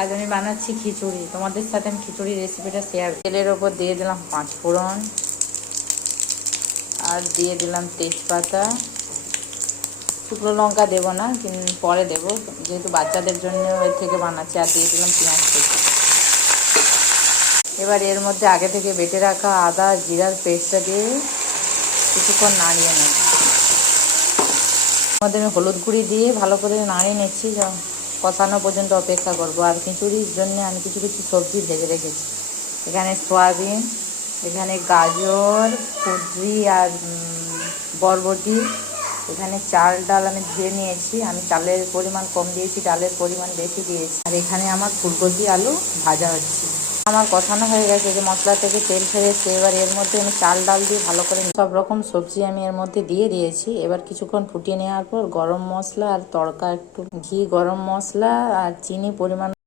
আজ আমি বানাচ্ছি খিচুড়ি, তোমাদের সাথে আমি খিচুড়ির রেসিপিটা শেয়ার। তেলের ওপর দিয়ে দিলাম 5 ফোড়ন, আর দিয়ে দিলাম তেজপাতা। শুকনো লঙ্কা দেবো না, কিন্তু পরে দেবো, যেহেতু বাচ্চাদের জন্য এর থেকে বানাচ্ছি। আর দিয়ে দিলাম পেঁয়াজ কুচি। এবার এর মধ্যে আগে থেকে বেটে রাখা আদা জিরার পেস্টটা দিয়ে কিছুক্ষণ নাড়িয়ে নেব। মধ্যে আমি হলুদ গুঁড়ি দিয়ে ভালো করে নাড়িয়ে নিচ্ছি, কষানো পর্যন্ত অপেক্ষা করব। আর খিচুড়ির জন্য আমি কিছু কিছু সবজি ভেজে রেখেছি। এখানে সয়াবিন, এখানে গাজর, কুঁদরি আর বরবটি। এখানে চাল ডাল আমি ধুয়ে নিয়েছি। আমি চালের পরিমাণ কম দিয়েছি, ডালের পরিমাণ বেশি দিয়েছি। আর এখানে আমার ফুলকপি আলু ভাজা হচ্ছে। আমার কষানো হয়ে গেছে, যে মশলা থেকে তেল ছেড়েছে। এবার এর মধ্যে আমি চাল ডাল দিয়ে ভালো করে সব রকম সবজি আমি এর মধ্যে দিয়ে দিয়েছি। এবার কিছুক্ষণ ফুটিয়ে নেওয়ার পর গরম মশলা আর তড়কা, একটু ঘি, গরম মশলা আর চিনি পরিমাণ